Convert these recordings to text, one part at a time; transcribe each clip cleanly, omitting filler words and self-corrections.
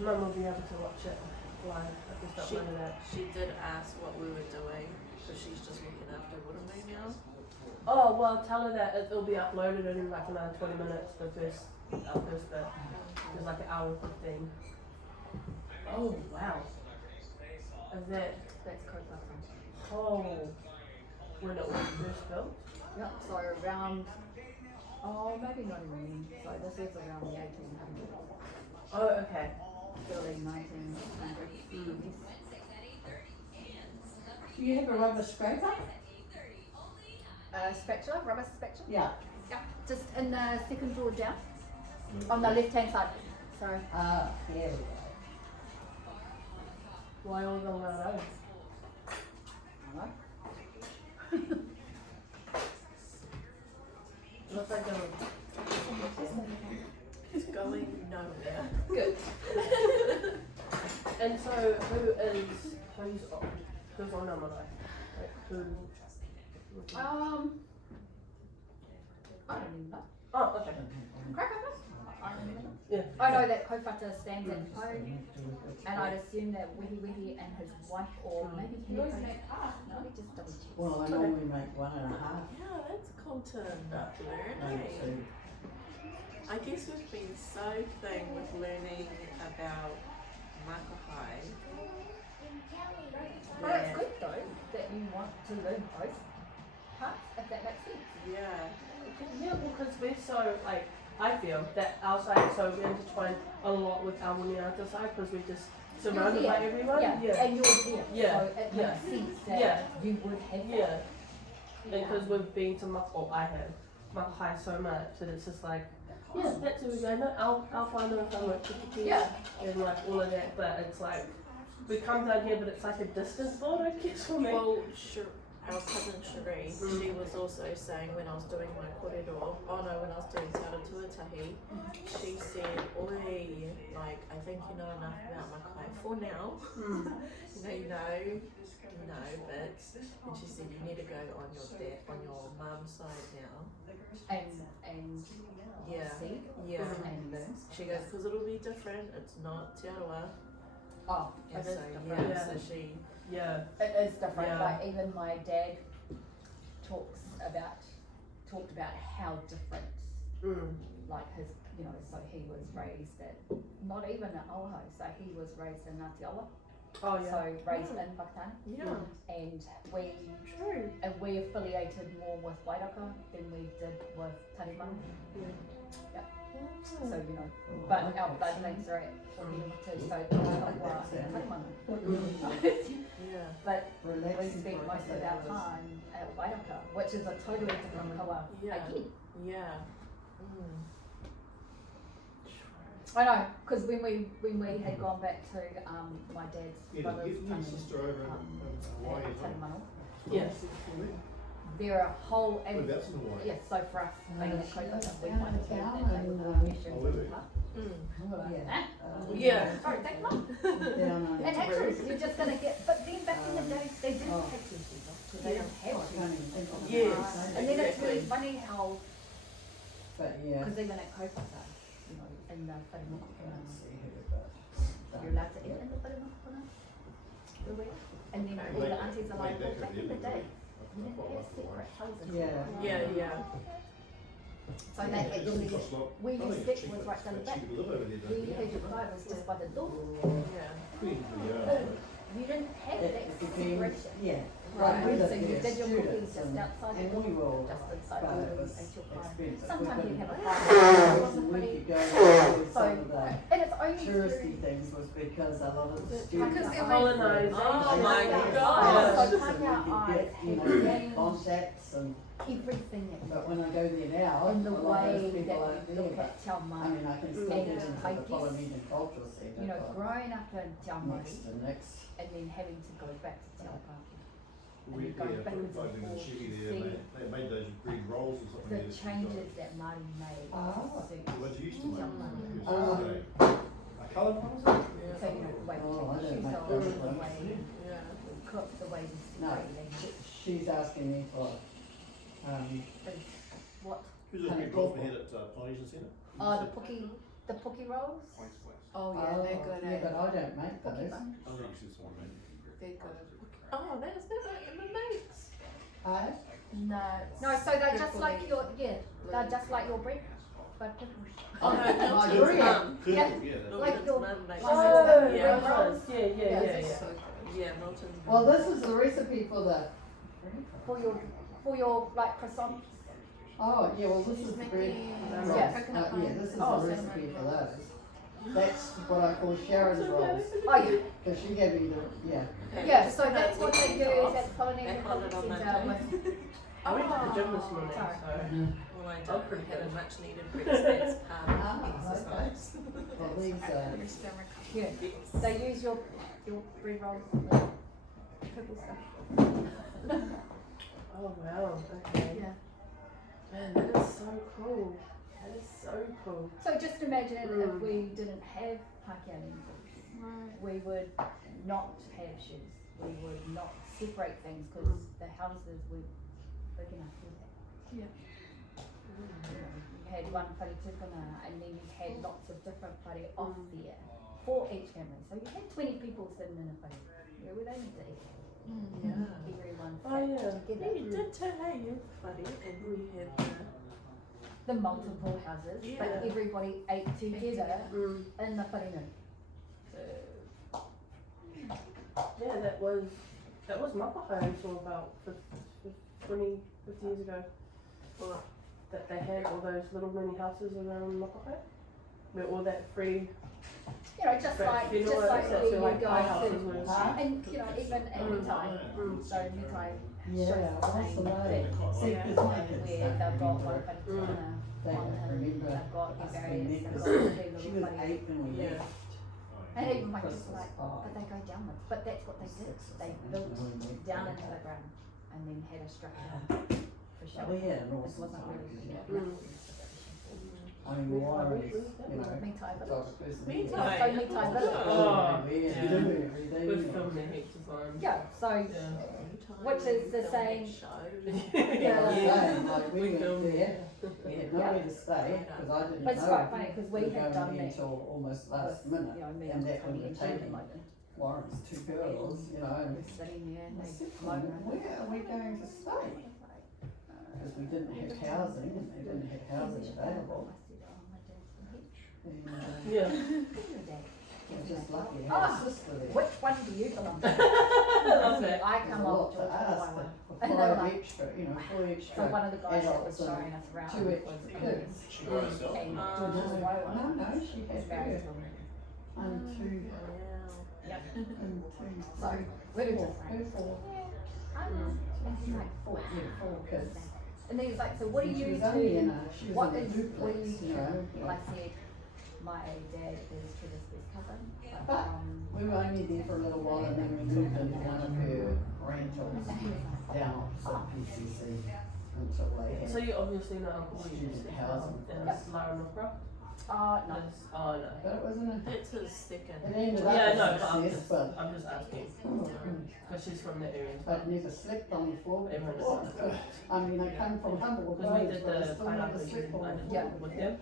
Mum will be able to watch it live. I just don't know that. She did ask what we were doing, because she's just looking after Waterman now. Oh, well, tell her that it'll be uploaded in like another 20 minutes, our first bit. There's like an hour 15. Oh, wow. Is That's Whakapapa. oh, when it was first built? Yep, so around, maybe not even, so this is around the 1800s, Oh, okay. early 1900s. Do you have a rubber scraper? Spatula, rubber spatula? Yeah. Yeah, just in the second drawer down, on the left hand side. Sorry. There we go. Why all the way around? Alright. Looks like It's going nowhere. good. And so, who's on number like who? I don't even know. Oh, okay. Whakapapa? I don't even know. Yeah. I know that Kōwhata stands at home, and I'd assume that Wehi and his wife, or maybe he just double check. Well, I normally make 1.5. Yeah, that's cool to learn. Maybe Eh? 2. I guess we've been so thing with learning about Makahai. But it's good though that you want to learn both parts, if that makes sense. Yeah. Yeah, because we're so like I feel that our side is so intertwined a lot with our Wuniata side because we're just surrounded by everyone. Yeah, and you're there. Yeah. So it Yeah. makes sense that Yeah. you would have that. Yeah. Because we've been to I have Makahai so much that it's just like, yeah, that's who we go. No, I'll find them if I'm like Yeah. and like all of that. But it's like we come down here, but it's like a distant thought, I guess for me. Well, our cousin Cherie, she was also saying when I was doing my korero, when I was doing Te Ara Tuatahi, she said, oi, like, I think you know enough about Makai for now. you know bits. And she said, you need to go on your mum's side now. And Yeah. see Yeah. and learn. She goes, because it'll be different, it's not Te Arawa. Oh, it And is so, different. yeah, so she, Yeah. It is different. Yeah. Like even my dad talked about how different, like his, so he was raised at not even at Oahu, so he was raised in Ngāti Awa, Oh yeah. so raised in Whakatane, yeah. and we True. affiliated more with Wairaka than we did with Tarimana. Yeah. So but our blood links are at too, so Tarawā and Tarimana. Yeah. But we spent most of our time at Wairaka, which is a totally different colour Yeah. again. Yeah. I know, because when we had gone back to my dad's brother's Your sister over in Hawaii as well. Tarimana, Yes. there are whole and Whereabouts in Hawaii? yes, so for us being a Kōwhata, we find it that they would Oh, questions really? in the park. Yeah. Yeah. Sorry, take them off. Down on And actually, you're just gonna get. But then back in the day, they didn't Oh. take your shoes off because they don't I have can't shoes. even think of Yes. it. And then it's really Exactly. funny how, But yeah, because even at Kōwhata, in the wharemoku I can't puna, see who, but you're allowed to eat in the wharemoku puna. And then all the aunties are like, well, back in the day, you didn't have separate houses. Yeah. Yeah, yeah. So that actually, where you stepped was right down the back. Where you had your car was just by the door. Yeah. You didn't have that It became, separation. yeah. Right, we lived so you there, did your cooking students, just outside the and door, we were all just inside but the it door, was ate your pie. expensive. Sometimes We you'd have a couldn't- pie, it we wasn't could free. go to So, some of the and it's only touristy through, things was because a lot of the because students. they were Colonization. Oh my Yeah. gosh. So So Tanya we could eyes get, had gained contacts and, everything that but when I go there now, in the a lot of those way people that aren't you there, look but at Te Ao I Mai. mean, I can still And get into I the guess, Polynesian cultural centre. but growing up in Te Ao Mai next to next. and then having to go back to Te Ao Pāki. And We, then going backwards over and in the forwards Chevy to there, see they made those big rolls or something. the there, so changes that Māori made Oh. to suit. what you used to make. Oh. A coloured one, was it? So, the way we Oh, I take don't shoes make off, those the ones. way Yeah. we cook, the way we No, separate she's asking me for, things. What? Who's this big golf we had at Polynesian Centre? Oh, the puki the pookie rolls. Oh yeah, they're good. Yeah, but I don't make those. They're good. Oh, that's never Emma makes. No, so they're just like your they're just like your bread, but pickles. Oh no, My Milton's bread. mum. Yeah, Milton's like your mum makes Oh, it. bread right. rolls. Yeah. It's so good. Yeah, Milton's mum. Well, this is the recipe for the. for your like croissants. Oh, yeah, well, this is the bread. rolls. Yeah. Yeah, this is Oh, the recipe for those. That's what I call Sharon's rolls. Oh yeah, Because she gave me the, yeah. yeah. So that's what they use at Polynesian Back on it Culture on Centre. Monday. with- I went to the gym this morning, Sorry. so. Well, I don't had a much needed breakfast. That's part of the exercise. Well, these, Yeah, they use your bread rolls with pickle stuff. Oh wow. Okay. Yeah. Man, that is so cool. That is so cool. So just imagine if we didn't have Pākehā lenses, we would not have shoes. We would not separate things because the houses were big enough for that. Yeah. You had one whare tupuna and then you had lots of different whare off there for each family. So you had 20 people sitting in a whare. Where would they need to eat? Yeah. Everyone Oh, sat yeah. together. You did tell her you funny, and we had The multiple houses, but Yeah. everybody ate together Mm. in the wharenui. Yeah, that was Makaha until about 50 years ago. well, That they had all those little mini houses around Makaha. Where all that free. You know, just But like you know just what, like except where for you like go our houses to, was. and you know even at Mitai, so Mitai yeah, shows the what's same the thing. name? See, Yeah. because my Where kids they've don't got one remember. for the tuna, They one don't and remember they've got the us various, being they've got there. the She little was buddies. 8 when we Yeah. left. And even my Chris kids was like, 5. but they go downwards. But that's what they did. They built down into the ground and then had a structure for So sure. we had an It awesome wasn't time. really Yeah. yeah. I mean, the wineries, you know, Mitai it's village. like a person. Mitai. So Mitai village. Oh, we yeah. do every day. We've filmed there heaps of times. Yeah, so Yeah. Which is the same- show. Yeah. Saying, like, we went filmed there, we had nowhere to stay, because I didn't know. But it's quite funny because we were had going done there that until almost last with, minute, you know, me and that Tony would have and Jim taken like Warren's 2 girls, you know, and sitting there and I they said, floating around. where are we going to stay? Because we didn't have housing, and they didn't have housing available, and, Yeah. we're just lucky to have a sister there. Which one do you belong to? Love that. I There's come a off lot to George ask, Hawaii. but And for they're 5 like- extra, you know, 4 So extra one of the guys that was adults and showing us around 2 was extra kids. She by herself? and Ah. George Hawaii No, one. no, she Was had married her, to him. and 2, Yep. and 2, So we're four, just like, her 4. I don't know. And he's like 4. Yeah, 4 kids. And then he's like, so what do And she you was only in do? a, she was What in a is duplex, what do you you know. do? Well, I said my dad is Trevor's best cousin, But but we were only there for a little while, and then we moved into one of her rentals and he was like, down opposite PCC until they had. So you obviously know Uncle Student Steve housing. and Lara Nopra? no. Oh no. But it wasn't a, It's his second. it ended up Yeah, as no, a but success, but I'm just asking. Because she's from that area. I'd never slept on the floor Everyone before. does. I mean, I come from Humboldt Because we Road, did but I the still never pineapple slept on the juice Yeah. with them.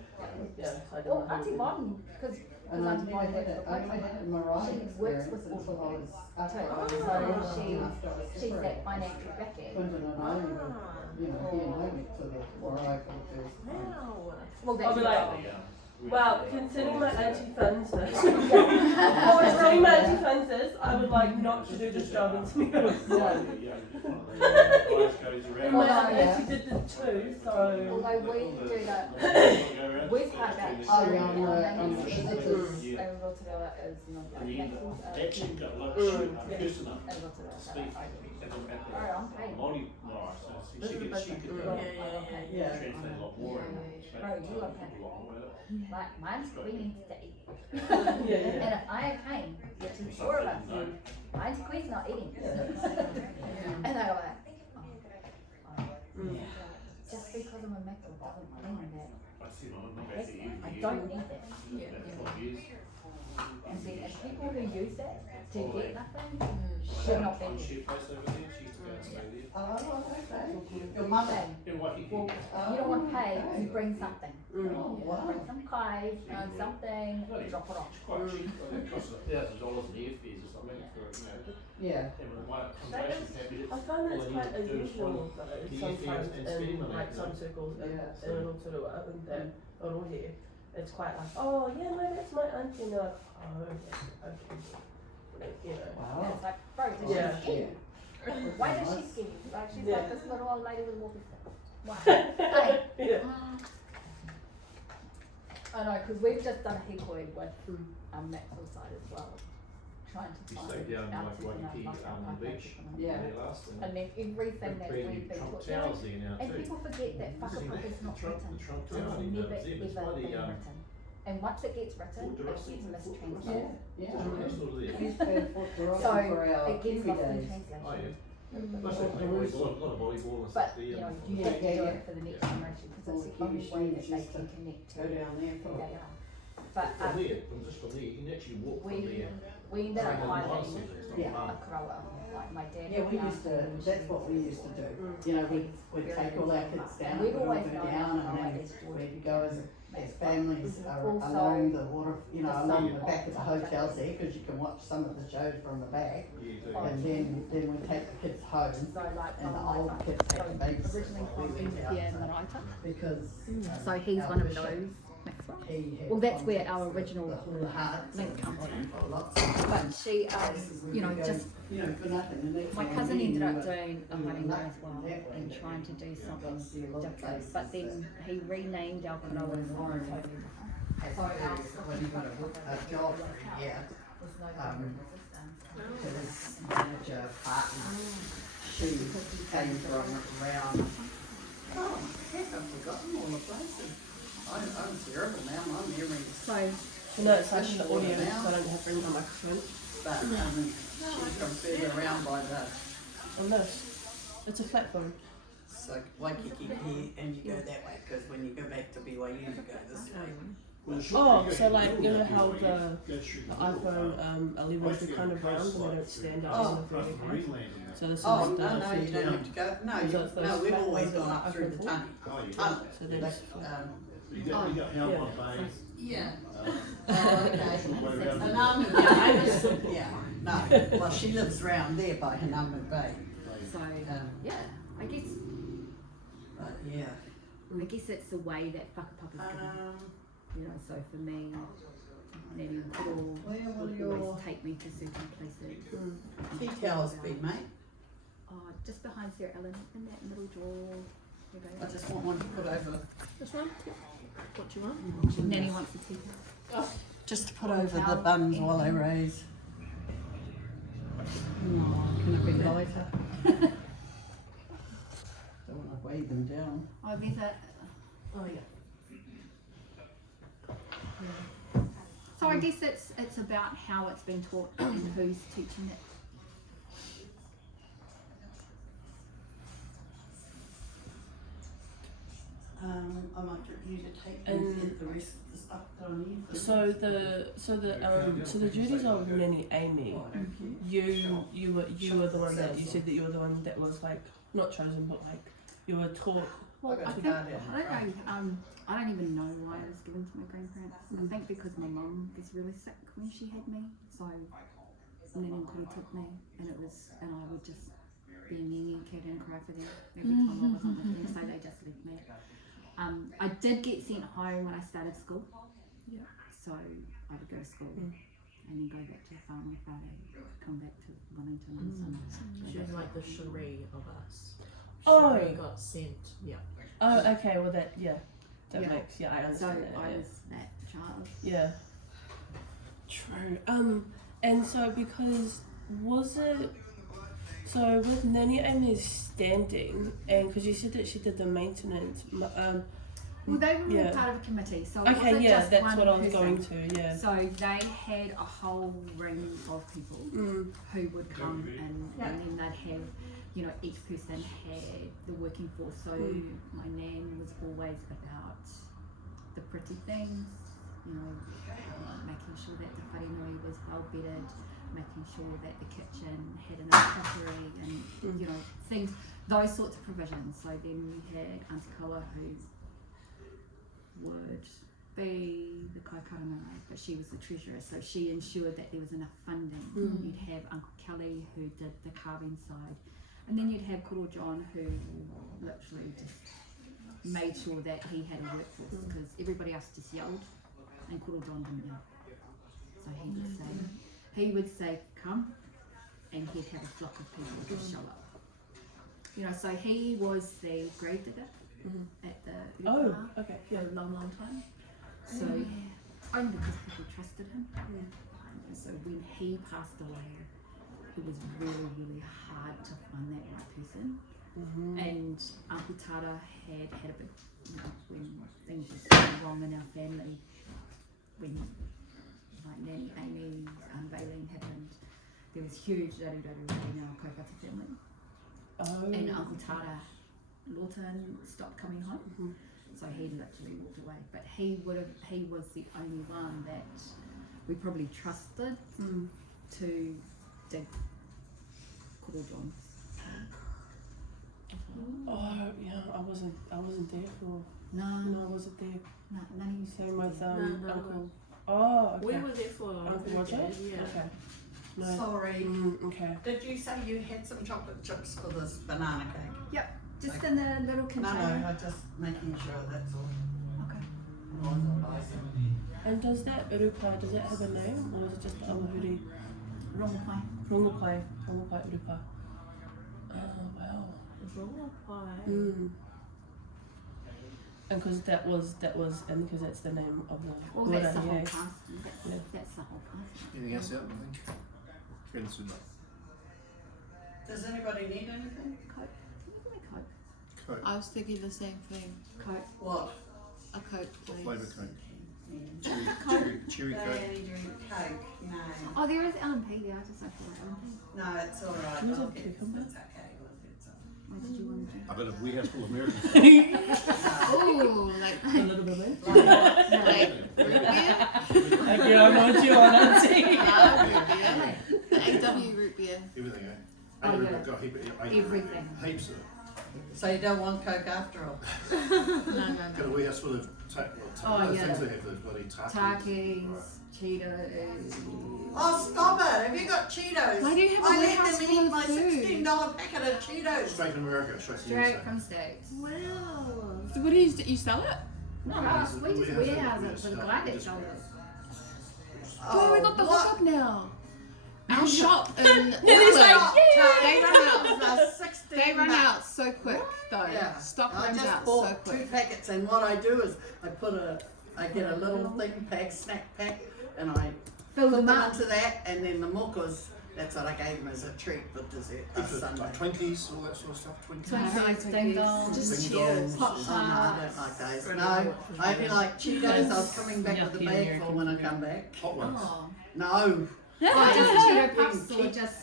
Yeah, so I don't Well, know. Auntie Von, because And I Auntie never Von had works a, for I never Whakapapa. had a Mariah She works experience with until I was after too. I was So after I was she's separated. that financial backing. Quentin and I were, you know, he and I went to the Mariah for the first time. Wow. Well, I'll that's be like, Yeah. well, considering my auntie funds this, considering my auntie funds this, I would like not to do this job until you know. And my Well, auntie did this too, so. although we do that, we've had that Oh, too, yeah, on the and visitors. and Rotorua is not like Yeah. that. That's it, got like Mm. shoot, person up And Rotorua, to so speak I at the Alright, I'm paying. Māori, no, so This she is could, the she best could thing. Yeah. translate a lot more and Yeah. make Bro, you are people a lot more. Like, mine's Queen needs to eat. Yeah. And if I am paying, which is 4 of us, mine's Queen's not eating. And they're like, Mm. just because I'm a Mackerel doesn't mean that I see, I'm not back to you. I don't need that. Yeah. About 12 years. And then if people who use that to get nothing My should dad not had be a there. share place over there, she used to go and stay there. Oh, okay. Your mother? In Waikiki. Well, you don't want to pay, you bring something. Oh, wow. Bring some kai, something, drop it off. It's quite cheap, I think it costs $1,000 in airfares or something for, Yeah. and when my accommodation's happy, I find all that's I quite need to do is unusual follow though, the sometimes airfares and spending in money. like some circles in Yeah. Rotorua and that Orohi, it's quite like, oh yeah, no, that's my auntie, and they're like, oh okay. Like, you know. And Wow. it's like, bro, does Yeah. she ski? Why does she ski? Like, she's Yeah. like this little old lady with a walking stick. Why? Hey. Yeah. I know, because we've just done a hikoi with Maxwell side as well, trying to You find stayed down in like out Waikiki on the beach. Yeah. There last time. And then everything They've that brand we've new been Trump taught, towers there now and too. people forget that Whakapapa is not written. The Trump It's tower, never it's ever by been the, written. And once it gets written, Fort it Dorothy. gets Yeah, mistranslated. yeah. That's sort of We there. used to have Fort Dorothy So for our it gets Kiwi lost in days. translation. Oh yeah. Mm. Plus they play volleyball, a lot of volleyball and But, stuff there. you know, you Yeah, have to yeah, do yeah. it for the next Yeah. generation, because All it's the the only Kiwi way that students they used can to connect to Go who down there for. they are. But, From there, just from there, you can actually walk from there. we ended up Like, finding miles and it's not Yeah. far. a karawa, like my dad. Yeah, we found used to, it. that's what we used to do. You know, we'd take all our kids down, And we'd we'd all always go known down how and then it is we'd go as families Also, along the water, you know, the along sun the back of the hotels there, cause you can watch some of the shows from the back. Yeah, you do. And then we'd take the kids home So like and the my old mother, kids had to babysit originally while we from went out. India and Maraita. Because. So he's our one of bishop, those, Maxwell. he had Well, that's where contacts our with original the hearts link and comes from. for lots of But she, you know, go, just, you know, for nothing. And that's my when cousin me ended and up you were- doing a we were honeymoon nuts as well that way. and trying to do something got to see a lot of different. places But then he renamed our karawa totally different. So our When you got a job for a year, was no um, longer resistance. his manager partner, she came from around, oh, heck, I've forgotten all the places. I'm terrible now, my memory is, So, You know, it's like the audio because I don't have ring on my microphone. but, she's from further around by the, On this. It's a flat phone. it's like Waikiki here, and you go that way, cause when you go back to BYU, you go this way. Oh, so like, you know how the iPhone 11s are kind of round and they don't stand up Oh. in the 35? So this is Oh, the no, you don't 15. have to go, no, So it's those we've flat always ones that gone are up through the open tunnel. Oh, you Tunnel, So they're like, just You got Helmont Bay. yeah. uh, Oh, okay. way around Hanami the- Bay, yeah, no, well, she lives round there by Hanami Bay, so, yeah, I guess, but yeah. I guess it's the way that Whakapapa's given. You know, so for me, Nanny and Kuro Where will would your always take me to certain places. tea towels be, mate? Oh, just behind Sarah Ellen, in that middle drawer. There you I go. just want one to put over, This one? What do you want? Nanny wants a tea towel. just to put over the buns while they raise. No, can it be lighter? Don't wanna weigh them down. Oh, there's a. Oh yeah. So I guess it's about how it's been taught and who's teaching it. I might get you to take And- and get the rest of the stuff that I need. So the duties of Nanny Amy, you were the one that you said that you were the one that was like not chosen but like you were taught. Well, I to think, guard it. I don't know, I don't even know why it was given to my grandparents. I think because my mum was really sick when she had me, so Nanny and Kura took me, and I would just be a Nanny kid and cry for them every time I wasn't with them, so they just left me. I did get sent home when I started school, so I would go to school and then go back to the farm on Friday, come back to Wellington on Sunday. She was like the Cherie of us. Oh. Cherie got sent, yeah. Oh, okay. Well, that Yeah. makes I So understand that. I Yeah. was that child. Yeah. True. And so because was it so with Nanny Amy's standing and because you said that she did the maintenance. Well, they were all Yeah. part of a committee, so it Okay, wasn't yeah, just that's one what I was person. going to. Yeah. So they had a whole ring of people Mm. who would come and then they'd have, you know, each person had the working force. So my nan was always about the pretty things, making sure that the wharenui was well bedded, making sure that the kitchen had enough cookery and things, those sorts of provisions. So then we had Auntie Koa, who would be the kaikarangarai, but she was the treasurer, so she ensured that there was enough funding. You'd have Uncle Kelly, who did the carving side, and then you'd have Koro John, who literally just made sure that he had a workforce, because everybody else just yelled and Koro John didn't yell. So he would say come, and he'd have a flock of people just show up. So he was the grave digger at the for a long, long time. So only because people trusted him. So when he passed away, it was really, really hard to find that right person. And Uncle Tara had a big, when things were going wrong in our family, when like Nanny Amy's unveiling happened, there was huge daru-daru in our kaupapa family. And Uncle Tara Lawton stopped coming home. So he literally walked away, but he was the only one that we probably trusted to dig Koro John's. Oh yeah, I wasn't there for. No, I wasn't there. no, none of you. Same with No. Uncle. Oh, okay. We were there for Uncle Roger. yeah. Okay. No. Sorry. Okay. Did you say you had some chocolate chips for this banana cake? Yep, just in the little No, container. I'm just making sure that's all. Okay. And does that urupa, does it have a name, or is it just the awahuri? Rongopai. Rongopai urupa. Oh wow. Raw pie. And because that was, and because that's the name of the. Well, that's the Gora, whole yeah. past. Yeah. That's the whole past. Anything else out, I think? Fairly soon. Does anybody need anything? Coke. Can you give me Coke? Coke. I was thinking the same thing. Coke. What? A Coke, What please. flavour Coke? Coke. Cherry Coke. They drink Coke. No. Oh, there is LMP there. I just don't feel like LMP. No, it's all right. Who's I'll a get- cucumber? It's okay. We'll get some. Why did you want to drink? I've got a warehouse full of Americans. Oh, like A little bit more. root beer? Okay, I know what you want to see. Root beer. The AW root beer. Everything, eh? Oh, yeah. I've got a heap of Everything. heaps of it. So you don't want Coke after all? Got a warehouse full of Oh, yeah. things they have, those bloody Takis. Takis, Cheetos. Oh, stop it! Have you got Cheetos? Why do you have a I let warehouse them full eat of my food? $16 packet of Cheetos. Straight from America, straight to the Straight USA. from States. Wow. So what do you sell it? No, Yeah, us, we just warehouse it for the guy that sold it. Oh, we got the what? hookup now. Our shop in Stop, Auckland. Charlie. They run out. That's 16 They run bucks. out so quick though. Yeah. Stock I runs just out bought so 2 quick. packets, and what I do is I get a little thing pack, snack pack, and I Fill put them them up. into that, and then the mochas, that's what I gave them as a treat for dessert Heaps of, Sunday. like Twinkies, all that sort of stuff. Twinkies. Twinkies, ding dongs. Just Ding Cheetos. dongs. Pop Oh, no, I don't tarts. like those. No, I only like Cheetos. I was coming back with a Yucky bag full when I American come back. Hot ones. Oh. No, Oh, just Cheeto puffs or just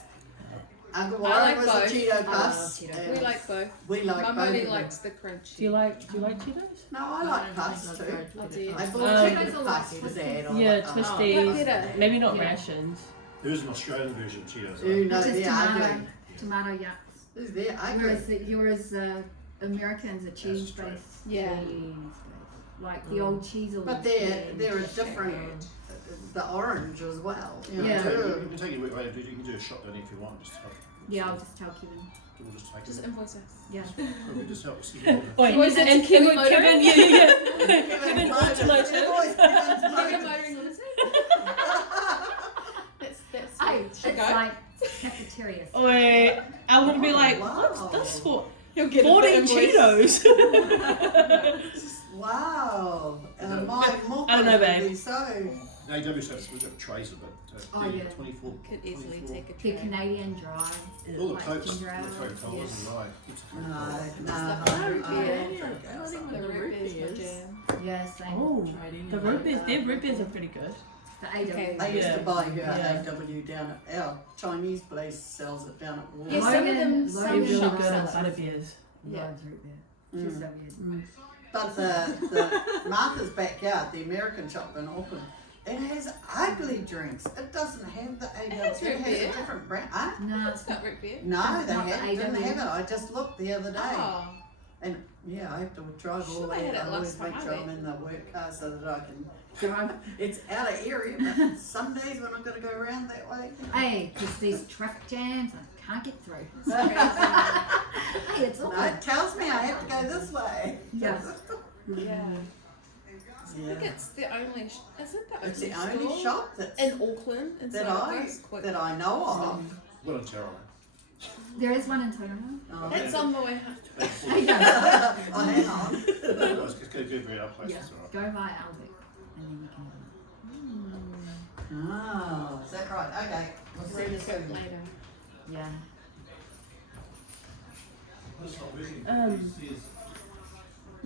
Uncle I Warren like was both. a Cheeto I love puffs. Cheeto and We like both. we like Mum both only of them. likes the crunchy. Do you like Cheetos? No, I like puffs too. Oh dear. I bought Cheetos Cheetos are like puffs for Dad. I Yeah, like- twisties. better. Maybe not Yeah. rations. There is an Australian version of Cheetos. Ooh, no, just they're tomato, ugly. tomato yucks. They're Whereas ugly. yours Americans are cheese straight. based. Yeah. Cheese based. Like the old cheese. But they're a different, the orange as well. You know, Yeah. You can take your work later, you can do a shot down if you want. Just help. Yeah, I'll just tell Kevin. We'll just take Just it. invoice us. Yeah. We'll just help us. Kevin Wait, Was it and Kevin Kevin, Motoring? Kevin, yeah. Kevin Automotive. Motors. They're always Kevin's Kevin Motors. Motoring Limited. That's Hey, sweet. it's like cafeteria. stuff. Wait, I would be like, Wow. what's this for? You'll get 40 the invoice. Cheetos. Wow. And my I don't know, mochas would babe. be so. AW says we've got trays of it. Oh, yeah. 24. Could easily 24. take a The tray. Canadian dry. All the like Cokes, ginger the ale. Coca-Colas Yes. and rye. No, the root beer. no. The root beer's my jam. Yeah, same. Oh, the root beers, their root beers are pretty good. The AW. Okay. I used Yeah. to buy her Yeah. AW down at our Chinese place sells it down at Wal. Yeah, some of them- They're some really shops good sell on it. butter beers. Yeah. Loves root beer. She's so good. But the Martha's Backyard, the American shop in Auckland, it has ugly drinks. It doesn't have the AW. It has a different brand. Huh? No, It's not root beer. No, they Not the didn't AW. have it. I just looked the other day. Oh. And yeah, I have to drive all Sure the they way. had it I always last time make I sure I'm went. in the work car so that I can drive. It's out of area, but some days when I've got to go around that way. Hey, because these traffic jams, I can't get through. It's crazy. Hey, it's all No, good. it tells me I have to go this way. Yeah. Yeah. I Yeah. think it's the only. Is it the only It's the store only shop that's, in Auckland that inside I know of. Well, in Tara. There is one in Tauranga. Oh, It's on the way home. Hey, no. oh, hang on. Let's go to our place. Yeah. It's all right. Go via Albic and then you can. Oh, is that right? Okay. We'll see you soon. Later. Yeah.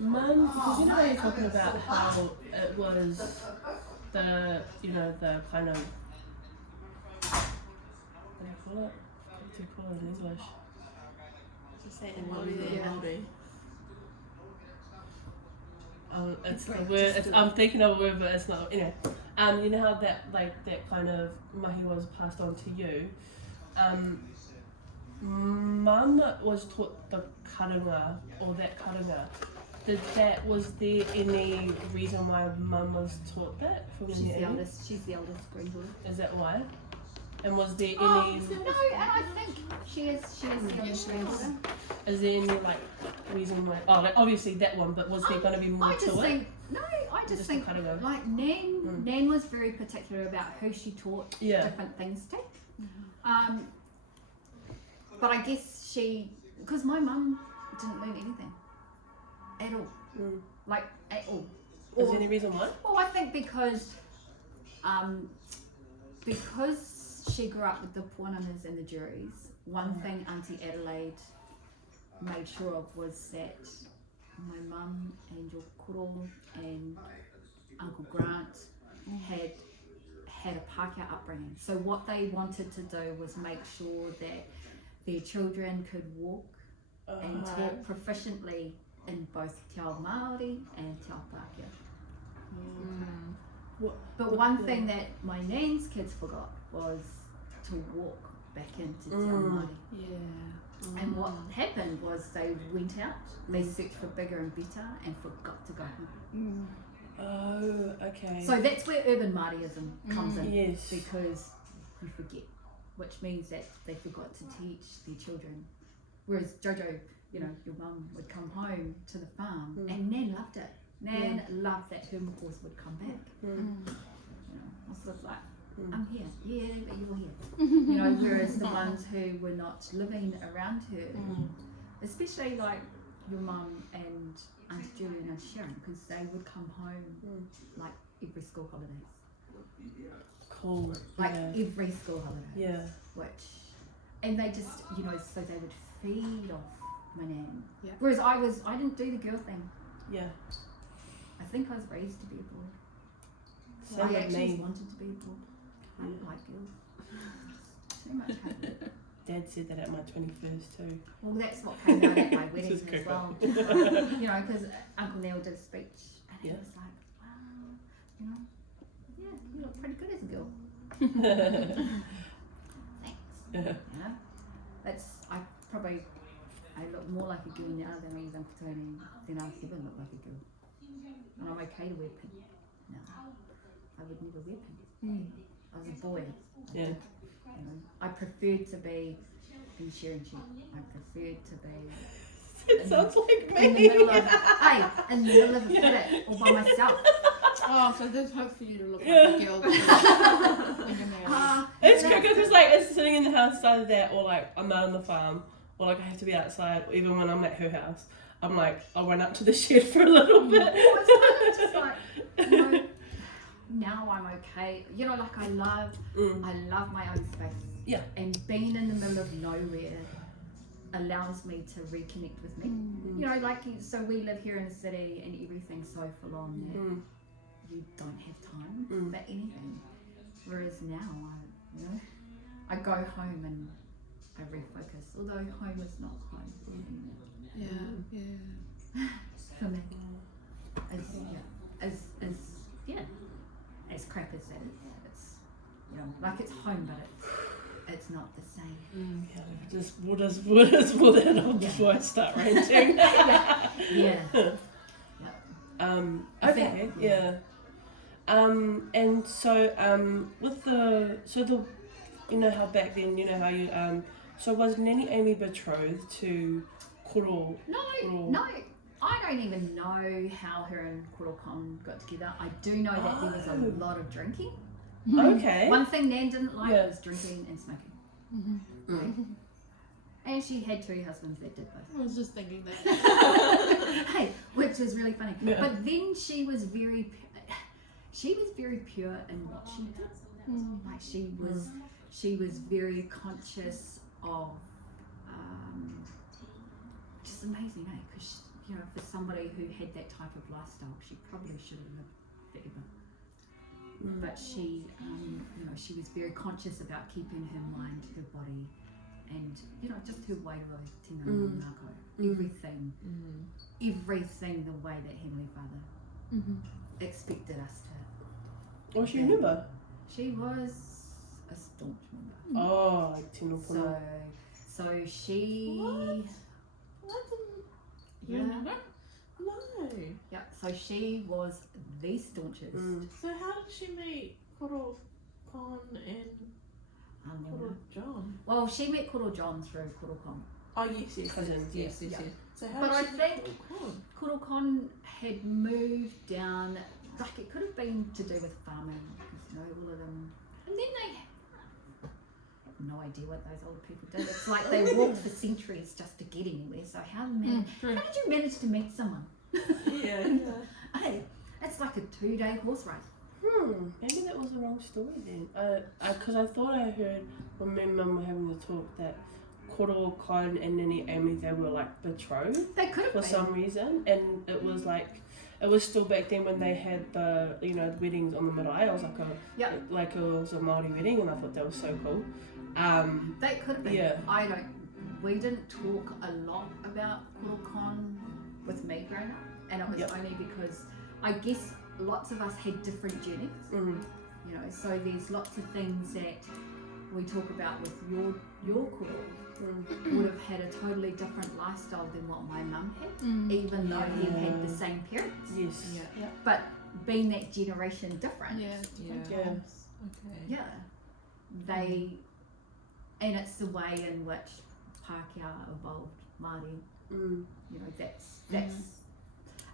Mum, because you know you're talking about how it was the, you know, the kind of, what do you call it? What do you call it in English? Just say Māori. It's the word, it's, I'm thinking of a word, but it's not, anyway. You know how that, like, that kind of mahi was passed on to you? Mum was taught the karanga, or that karanga. Was there any reason why Mum was taught that from She's when the you were eldest. She's the eldest granddaughter. Is that why? And was there any, No, and I think she is the eldest granddaughter. is there any, like, reason why, oh, like, obviously that one, but was there going to be more I just to it? think I just Just think the karanga. like Nan was very particular about who she taught Yeah. different things to. But I guess because my mum didn't learn anything at all, Mm. like at all. Is there any reason why? Well, I think because she grew up with the puananas and the juries. One thing Auntie Adelaide made sure of was that my mum and your koro and Uncle Grant had a Pākehā upbringing. So what they wanted to do was make sure that their children could walk and talk proficiently in both Te Ao Māori and Te Ao Pākehā. But one thing that my nan's kids forgot was to walk back into Te Ao Māori. Yeah. And what happened was they went out, they searched for bigger and better and forgot to go home. Oh, okay. So that's where urban Māorism comes in. Yes. Because you forget, which means that they forgot to teach their children. Whereas Jojo, you know, your mum would come home to the farm and Nan loved it. Nan loved that her makoos would come back. You know, I was just like, I'm here. Yeah, but you're here. You know, whereas the ones who were not living around her, especially like your mum and Auntie Julie and Auntie Sharon, because they would come home like every school holidays. Cool. Like yeah. every school holiday. Yeah. And they just, you know, so they would feed off my nan. Yeah. Whereas I didn't do the girl thing. Yeah. I think I was raised to be a boy. Same I with actually me. wanted to be a boy. I don't like girls. Too much hate. Dad said that at my 21st too. Well, that's what came out at my This wedding is as cricket. well. You know, because Uncle Neil did a speech and he Yeah. was like, wow, you know, yeah, you look pretty good as a girl. Thanks. You know, I look more like a girl now than I was Uncle Tony, than I've ever looked like a girl. And I'm okay to wear pink. No, I would never wear pink. I was a boy. Yeah. You know, I preferred to be in Sharon Sheep. I preferred to be It sounds like in the me. middle of, in the middle of a pit all by myself. Oh, so there's hope for you to look Yeah. like a girl when you're married. It's you good know, because it's like it's sitting in the house either that or like I'm out on the farm or like I have to be outside or even when I'm at her house. I'm like, I'll run up to the shed for a little bit. Well, it's kind of just like, you know, now I'm okay. You know, like I love my own space. Yeah. And being in the middle of nowhere allows me to reconnect with me. You know, like, so we live here in the city and everything's so full on that you don't have time for anything. Whereas now, I go home and I refocus. Although home is not home Yeah. for me. as crap as that is, it's, you know, like it's home, but it's not the same. We'll just pull that on before I start ranting. Yeah. Okay, yeah. And so with the you know how back then, you know how you so was Nanny Amy betrothed to Koro? No, I don't even know how her and Kurokon got together. I do know that there was a lot of drinking. Okay. One thing Nan didn't like was drinking and smoking. Mm. And she had 2 husbands that did both. I was just thinking that. Hey, which was really funny. Yeah. But then she was very pure in what she did. Like she was very conscious of, just amazing, eh? Because you know, for somebody who had that type of lifestyle, she probably should have lived forever. But she, you know, she was very conscious about keeping her mind, her body, and you know, just her way of tino mako. Everything the way that Heavenly Father expected us to. Was she a member? She was a staunch member. Oh, like Tino Pono. So she. What? Yeah. Remember? No. Yeah. So she was the staunchest. So how did she meet Koro Kon and Koro John? Well, she met Koro John through Koro Kon. Oh yes, Cousins, yes. yeah. So how But did I she think meet Koro Kon? Koro Kon had moved down. Like it could have been to do with farming, because you know all of them. And then they have no idea what those old people did. It's like they walked for centuries just to get anywhere. So how did you manage to meet someone? Yeah. Hey, it's like a 2-day horse race. Maybe that was the wrong story then. Because I thought I heard when me and Mum were having the talk that Koro Kon and Nanny Amy, they were like betrothed They could have for been. some reason, and it was like. It was still back then when they had the, you know, the weddings on the marae. It was like it was a Māori wedding, and I thought that was so cool. They could have been. Yeah. We didn't talk a lot about Kurokon with me growing up, and it was only because I guess lots of us had different journeys. You know, so there's lots of things that we talk about with your koro would have had a totally different lifestyle than what my mum had, even though he had the same parents. Yes. Yeah. But being that generation different, Yeah. Okay. yeah, they, and it's the way in which Pākehā evolved Māori. You know, that's,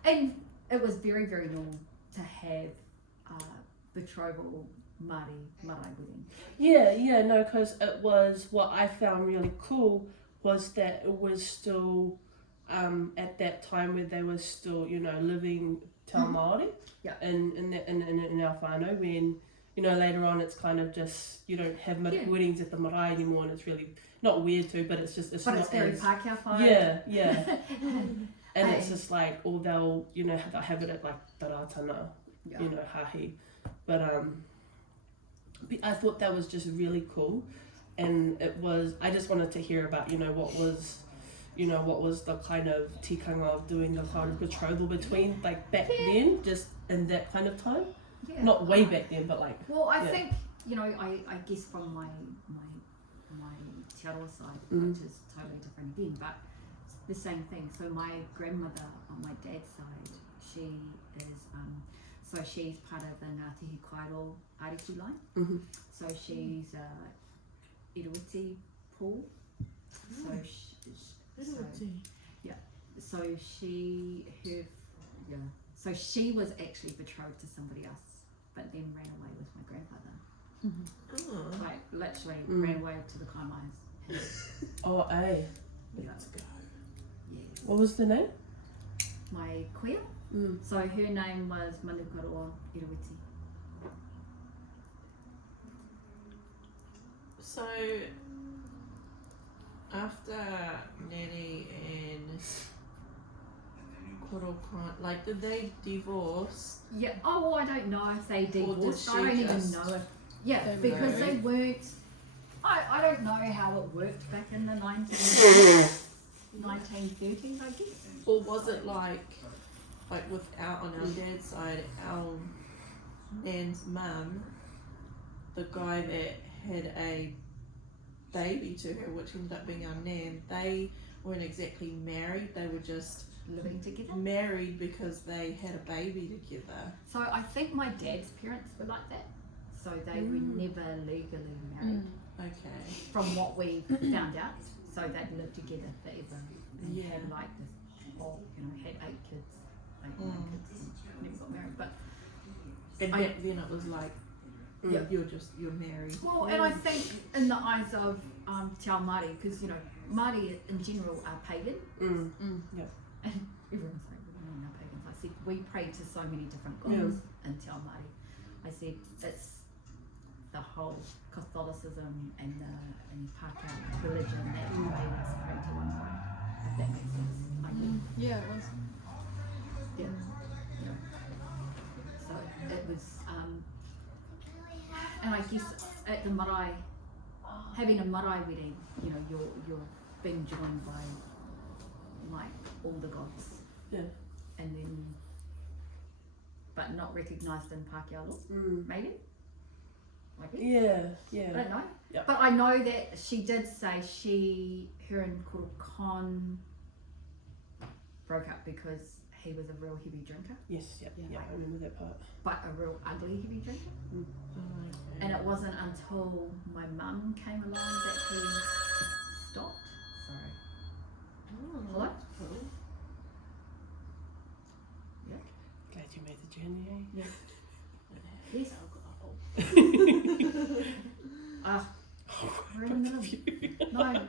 and it was very, very normal to have betrothal Māori marae wedding. Yeah, no, because it was, what I found really cool was that it was still, at that time where they were still, you know, living Te Māori in our whānau, when, you know, later on it's kind of just, you don't have weddings at the marae anymore, and it's really, not weird to, but it's just, it's But not it's very as, Pākehā whānau. yeah. And it's just like, or they'll, you know, they'll have it at like the rātana, you know, hahi. But I thought that was just really cool, and it was, I just wanted to hear about, you know, what was the kind of tikanga of doing the kind of betrothal between, like, back then, just in that kind of time. Yeah. Not way back then, but like. Well, I think, you know, I guess from my te aroa side, which is totally different again, but it's the same thing. So my grandmother on my dad's side, she is, so she's part of the Ngātihi Kairo Ariku line. So she's Iruiti Paul. So she was actually betrothed to somebody else, but then ran away with my grandfather. Like literally ran away to the Kaimais. Oh, aye. Let's go. Yes. What was the name? My kuia. So her name was Manukaroa Iruiti. So after Neri and Kurokon, like, did they divorce? Yeah. Oh, well, I don't know if they divorced. she I don't even just- know if. Yeah, They because married? they weren't. I don't know how it worked back in the 1930s, I guess. Or was it like like on our dad's side, our nan's mum, the guy that had a baby to her, which ended up being our nan, they weren't exactly married, they were just living together. married because they had a baby together. So I think my dad's parents were like that. So they were never legally married, Okay. from what we found out. So they'd lived together forever and Yeah. had like this whole, had 8 kids, 9 kids, and never got married. But And back then it was like, you're married. well, and I think in the eyes of Te Ao Māori, because Māori in general are pagan, and everyone's like, we are pagans. I said we pray to so many different gods in Te Ao Māori. I said it's the whole Catholicism and the Pākehā religion that made us pray to one God, if that makes sense. Like, Yeah, it was. yeah. So it was, and I guess at the marae, having a marae wedding, you're being joined by like all the gods. Yeah. And then, but not recognised in Pākehā law, maybe. I guess. Yeah. I don't know. Yep. But I know that she did say her and Koro Con broke up because he was a real heavy drinker, Yes, yeah, I remember that part. but a real ugly heavy drinker. And it wasn't until my mum came along that he stopped. Sorry. Hello? Glad you made the journey, eh? Yes. Yes. We're in the middle. No,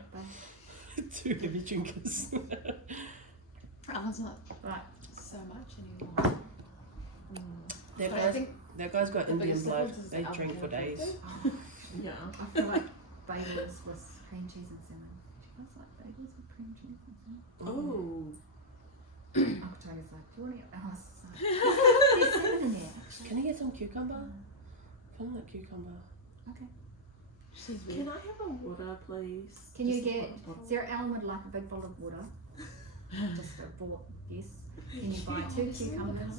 but 2 heavy drinkers. I was not right. so much anymore. That But I guy's, think that guy's got the Indian biggest blood. difference is They the drink for alcohol days. Yeah. I feel like bagels with cream cheese and salmon. Do you guys like bagels with cream cheese and salmon? Oh. Uncle Tony's like, do you want to get there's salmon in there. Can I get some cucumber? Kind of like cucumber. Okay. Can I have a water, please? Can you Just a get, bottle. Sarah Ellen would like a big bowl of water. Just a bowl, yes. Can you buy 2 cucumbers,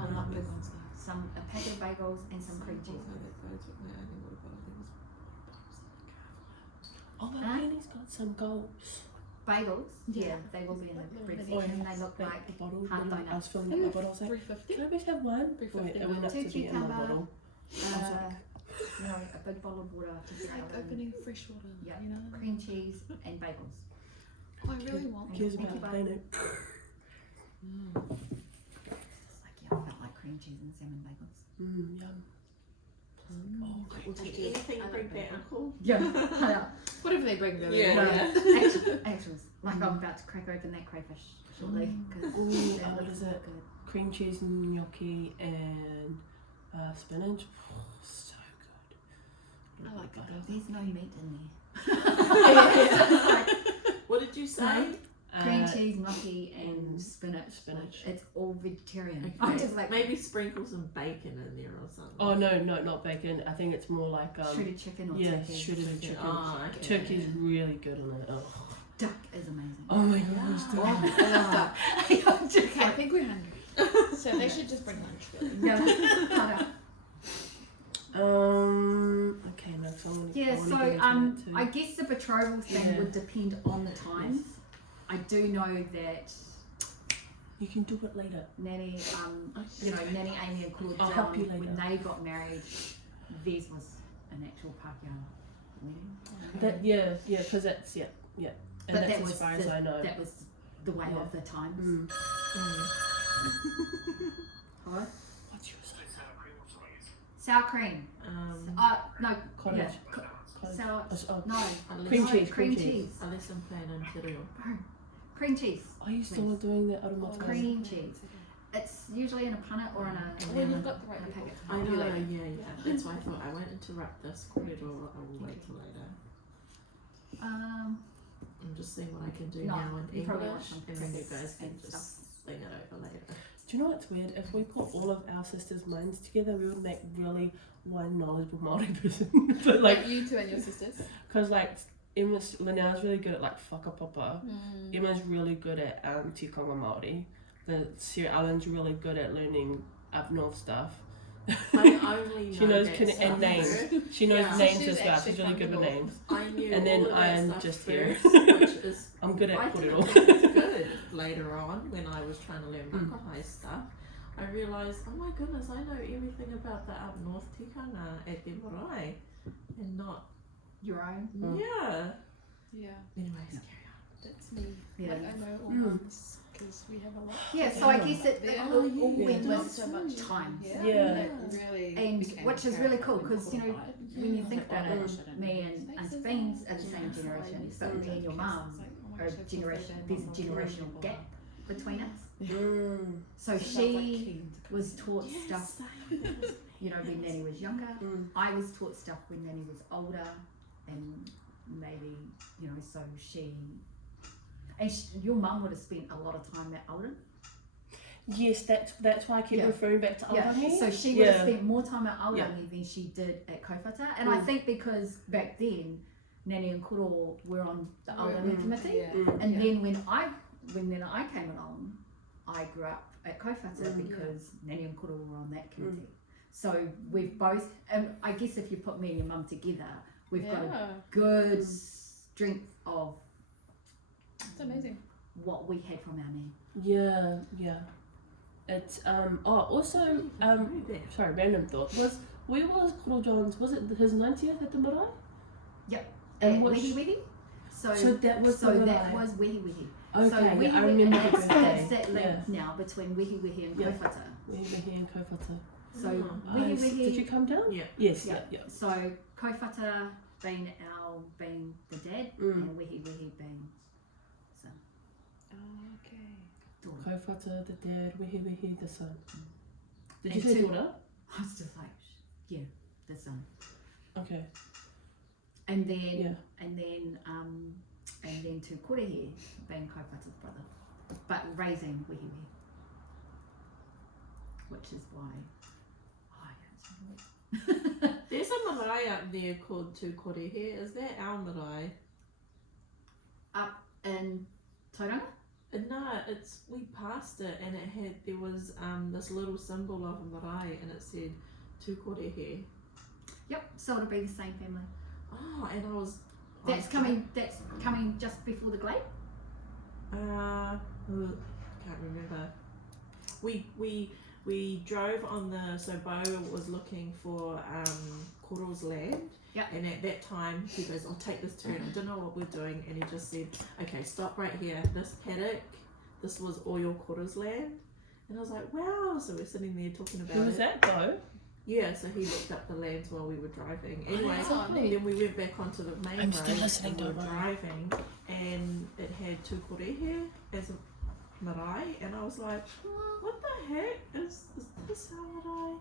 I like big ones though. a packet of bagels and some cream cheese? Oh, my Huh? Penny's got some goals. Bagels? Yeah. Yeah, they will be in the bread Oh, section. yeah. They look Like like the bottle. hard when I donuts. was filling up my bottle. I was like, $3.50. can I just have one? $3.50 Wait, it went up 2 to be in my cucumber, bottle. a big bowl of water to It's Sarah like Ellen, opening fresh water. Yeah. You know. cream cheese and bagels. Oh, I really want one. Cares Thank about you, the bye. planet. It's like, yeah, I felt like cream cheese and salmon bagels. Yum. Anything I like bring that. back uncle? Yeah. Whatever they bring, really. Actuals. Like I'm about to crack open that crayfish shortly because Ooh, that what looks is so it? good. Cream cheese and gnocchi and spinach. So good. I like it though. There's no meat in What did you say? there. Cream cheese, gnocchi, and spinach. Spinach. It's all vegetarian. Okay. I'm just like Maybe sprinkle some bacon in there or something. Oh no, not bacon. I think it's more like shredded chicken or yeah, turkey. shredded chicken. Oh, okay. Turkey's really good on it. Oh, Duck is amazing. oh my gosh. I love that. Okay, I think we're hungry. So they should just bring lunch. Really. Yeah. Okay, no, so Yeah, so I guess the betrothal thing Yeah. would depend on the times. I do know that you can do it later. Nanny, Nanny Amy and Claude I'll John, help you later. when they got married, theirs was an actual Pākehā wedding. That because that's and But that's that as was far as I know. That was the way Yeah. of the times. Hello? What's yours? Sour cream. No. Cottage. Yeah. Cottage. Sour. Oh, No. Cream no, cheese, Cream cream cheese. cheese. Unless I'm playing on Kirill. Cream cheese. Are you still doing that out of my time? Cream cheese. It's usually in a punnet or in a. Well, you've got the right in a people. packet. I know, yeah. That's why I thought I won't interrupt this corridor. I will wait till later. Um. I'm just seeing what I can do No, now in you probably want English, some and then you Prince guys can and just stuff. sling it over later. Do you know what's weird? If we put all of our sisters' minds together, we would make really one knowledgeable Māori person. But Like you two and your sisters. because Linnell's really good at Whakapapa. Emma's really good at Te Konga Māori. Sarah Allen's really good at learning up north stuff. I only She know knows that and stuff. names. She knows Yeah. names She's as well. actually She's really from good the with north. names. I knew And then all of that I'm stuff just here. first, which is I'm good I at didn't kōrero. think it's good later on when I was trying to learn Whakapapa stuff. I realised, oh my goodness, I know everything about the up north tikanga at the marae and not, Your own. Mm. Yeah, anyways, carry on. that's me. Yeah. Like I know all Mm. mums because we have a lot. Yeah, so I guess it Yeah. all yeah, went yeah. with so much time. Yeah, Yeah. and it really And became which is really cool apparent because, you know, when you think about it, Mm. me and Aunt Beans are the same generation, but me and your mum are a generation, there's a generational gap between us. Mm. So she was taught stuff, you know, when Nanny was younger. Mm. I was taught stuff when Nanny was older, and maybe, you know, so she, and your mum would have spent a lot of time at Alden. Yes, that's why I keep Yeah. referring back to Aotangi. So she would have Yeah. spent more time at Aorangi Yeah. than she did at Kaupata. And I think because back then, Nanny and Koro were on the Aorangi committee. Yeah. Mm. And then when I came along, I grew up at Kaupata because Nanny and Koro were on that committee. So we've both, and I guess if you put me and your mum together, we've got a good strength of It's amazing. what we had from our nan. Yeah. It's also sorry, random thought. Where was Koro John's, was it his 90th at the marae? And At which- Wehi Wehi. So that was so the that marae. was Wehi Wehi. Okay, So yeah, Wehi I Wehi, remember and the that's birthday. that link Yeah. now between Wehi Wehi and Yeah. Kaupata. We're here in Kaupata. So Oh, Wehi Did you Wehi, come down? Yeah. Yes, Yeah. yeah. so Kaupata being the dad, Mm. and Wehi Wehi being son. Oh, okay. Daughter. Kaupata, the dad, wehi, the son. Did And you say two- daughter? I was just like, yeah, the son. Okay. And then Yeah. and then to Korehe being Kaupata's brother, but raising Wehi Wehi, which is why There's a marae up there called Tukorehe. Is that our marae? up in Tauranga. No, we passed it and there was this little symbol of a marae and it said Tukorehe. Yep, so it'll be the same family. Oh, and I was. That's coming just before the glade. Can't remember. We drove on so Bo was looking for Koro's land. Yep. And at that time he goes, I'll take this turn. I don't know what we're doing, and he just said, okay, stop right here. This paddock, this was all your Koro's land. And I was like, wow. So we're sitting there talking about Who was it. that though? Yeah, so he looked up the lands while we were driving. Anyway, Oh, neat. then we went back onto the main I'm road still listening, and we were don't worry. driving, and it had Tukorehe as a marae, and I was like, what the heck is this our marae?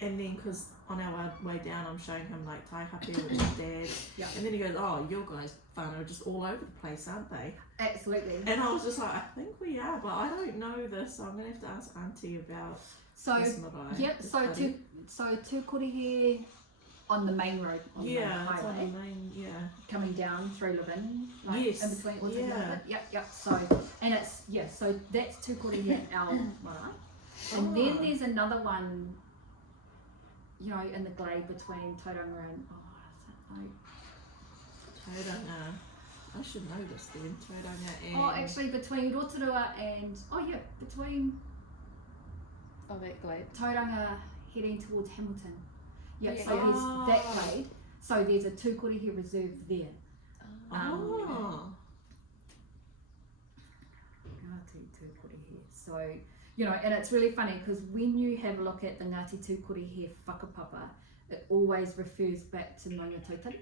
And then, because on our way down, I'm showing him like Taihape, which is dad, Yep. and then he goes, oh, your guys' whānau are just all over the place, aren't they? Absolutely. And I was just like, I think we are, but I don't know this, so I'm gonna have to ask Auntie about So this marae. yep, to Korehe on the main road on the Yeah, it's on highway, the main, yeah. coming down through Levin, like Yes, in between what's in yeah. Levin. Yep. So and it's so that's to Korehe our marae. And then Oh. there's another one, you know, in the glade between Tauranga and Tauranga. I should know this then. Tauranga and. actually between Rotorua and between Oh, that glade. Tauranga heading towards Hamilton. Yep, Yeah. so there's that Ah. glade. So there's a Tūkorehe reserve there. Oh. Ngāti Tūkorehe. So, you know, and it's really funny because when you have a look at the Ngāti Tūkorehe whakapapa, it always refers back to Maunga Tautari.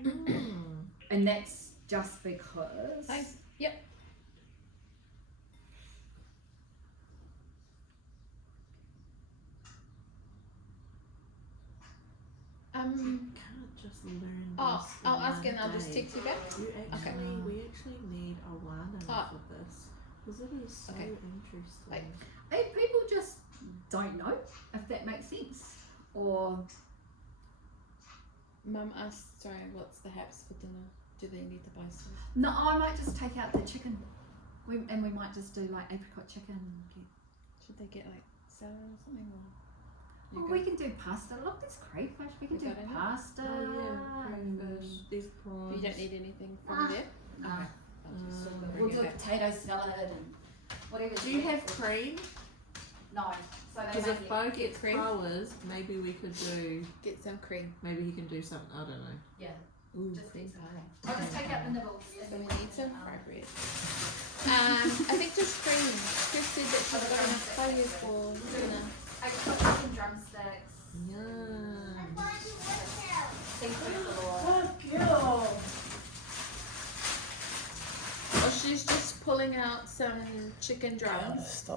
Mm. And that's just because Nice. Yep. Can't just learn Oh, this. I'll in ask one and I'll just day. text you back. We Okay. actually need a one Ah. for this because it is so Okay. interesting. Like- and people just don't know if that makes sense. Or Mum asked, sorry, what's the haps for dinner? Do they need to buy stuff? no, I might just take out the chicken. we might just do like apricot chicken. Should they get like salad or something? Or you Well, go- we can do pasta. Look, there's crayfish. We can Is do that in it? pasta. These prawns. You don't need anything Ah. from there. No. Bring We'll it do a back. potato salad and whatever. Do you have cream? No. So they Because make if Bo gets cream. flowers, maybe we could do. Get some cream. Maybe he can do something. I don't know. Yeah. Ooh, Just cream get pie. I'll just take out the nibbles. So we need some fried bread. I think just cream. Chris said that she's got enough flavor for dinner. Apricot chicken drumsticks. Yum. Seafood galore. Fuck you. Oh, she's just pulling out some chicken drums. Stop.